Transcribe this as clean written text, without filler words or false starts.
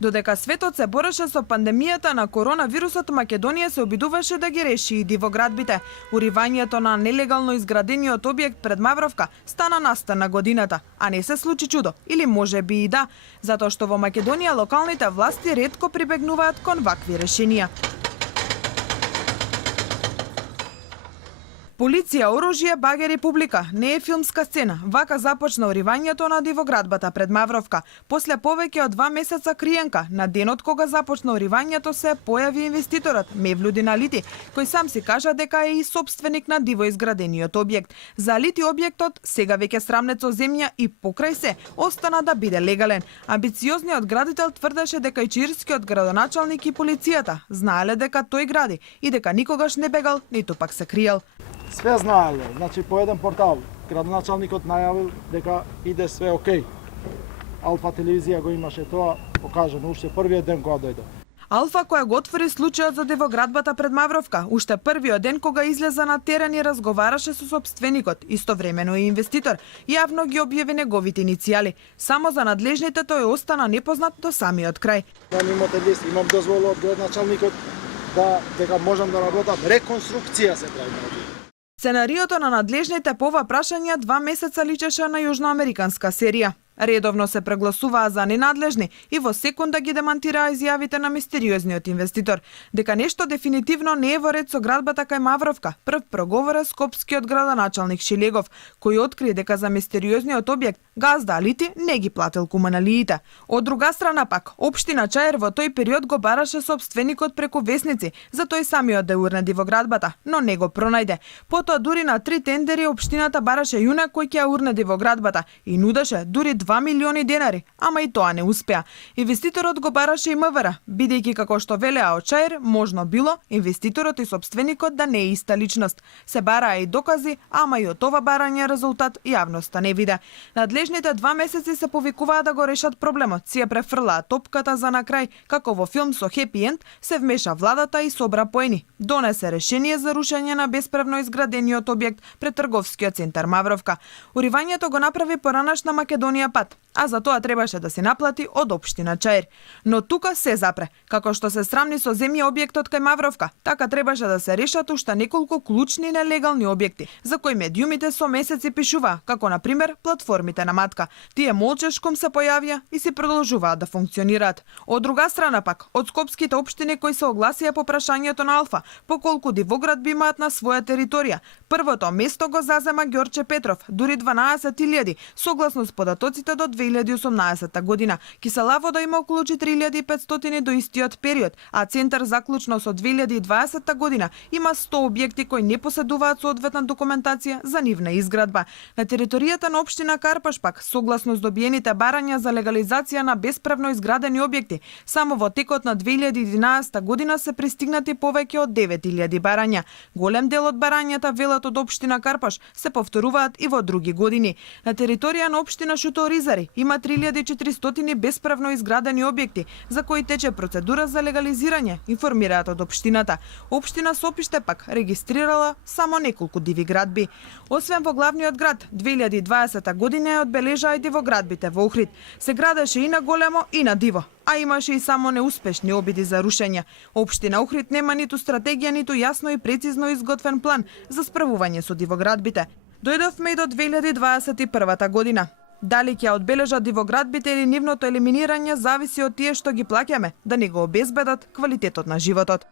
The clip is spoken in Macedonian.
Додека светот се бореше со пандемијата на коронавирусот, Македонија се обидуваше да ги реши и дивоградбите. Уривањето на нелегално изградениот објект пред Мавровка стана настан на годината, а не се случи чудо, или може би и да, затоа што во Македонија локалните власти ретко прибегнуваат кон вакви решенија. Полиција, оружје, багери, публика. Не е филмска сцена. Вака започна уривањето на дивоградбата пред Мавровка. После повеќе од 2 месеца криенка, на денот кога започна уривањето се појави инвеститорот Мевлюдин Алити, кој сам си кажа дека е и собственик на диво изградениот објект. За Алити објектот, сега веќе срамнет со земја и покрај се, остана да биде легален. Амбициозниот градител тврдеше дека и чирскиот градоначалник и полицијата знаеле дека тој гради и дека никогаш не бегал, ниту пак се криел. Све знаеле, значи по еден портал градоначалникот најавил дека иде све окей. Алфа телевизија го имаше тоа покажано уште првиот ден кога дојде. Алфа која го отвори случајот за дивоградбата пред Мавровка, уште првиот ден кога излеза на терен и разговараше со собственикот, истовремено и инвеститор, јавно ги објави неговите иницијали. Само за надлежните тој остана непознат до самиот крај. Имам имотелист, имам дозвола од градоначалникот дека можам да работам. Реконструкција се прави. Сценариото на надлежните по ова прашања 2 месеца личеше на јужноамериканска серија. Редовно се прегласуваа за ненадлежни и во секунда ги демантираа изјавите на мистериозниот инвеститор. Дека нешто дефинитивно не е во ред со градбата кај Мавровка, прв проговора скопскиот градоначалник Шилегов, кој откри дека за мистериозниот објект газда Алити не ги платил комуналиите. Од друга страна пак, општина Чаир во тој период го бараше собственикот преку весници, за тој самиот да урне дивоградбата, но не го пронајде. Потоа дури на 3 тендери општината бараше јунак кој ќе ја урне дивоградбата и нудеше дури 2 милиони денари, ама и тоа не успеа. Инвеститорот го бараше и МВР, бидејќи како што велеа од Чаир, можно било инвеститорот и собственикот да не е иста личност. Се бараа и докази, ама и од ова барање резултат јавноста не виде. Надлежните 2 месеци се повикуваа да го решат проблемот, си ја префрлаа топката за на крај, како во филм со хепи енд, се вмеша владата и собра поени. Донесе решение за рушење на бесправно изградениот објект пред трговскиот центар Мавровка. Уривањето го направи поранашна Македонија пат, а за тоа требаше да се наплати од општина Чаир. Но тука се запре. Како што се срамни со земја објектот кај Мавровка, така требаше да се решат уште неколку клучни нелегални објекти, за кои медиумите со месеци пишуваа, како на пример платформите на Матка. Тие молчешком се појавија и се продолжуваат да функционираат. Од друга страна пак, од скопските општини кои се огласија по прашањето на Алфа, поколку дивоградби имаат на своја територија, првото место го зазема Ѓорче Петров, дури 12.000, согласно с податоците до 2018 година. Киселаво да има околу 4500 до истиот период, а Центар заклучно со 2020 година има 100 објекти кои не поседуваат соодветна документација за нивна изградба. На територијата на општина Карпаш пак, согласно с добиените барања за легализација на бесправно изградени објекти, само во текот на 2011 година се пристигнати повеќе од 9000 барања. Голем дел од барањата, велат од општина Карпаш, се повторуваат и во други години. На територија на општина Шуто-Оризари има 3400 бесправно изградени објекти, за кои тече процедура за легализирање, информираат од општината. Општина Сопиште пак регистрирала само неколку диви градби. Освен во главниот град, 2020 година ја одбележаа и дивоградбите во Охрид. Се градеше и на големо и на диво, а имаше и само неуспешни обиди за рушење. Општина Охрид нема ниту стратегија, ниту јасно и прецизно изготвен план за справување со дивоградбите. Дојдовме и до 2021 година. Дали ќе одбележат дивоградбите или нивното елиминирање зависи од тие што ги плаќаме, да ни го обезбедат квалитетот на животот.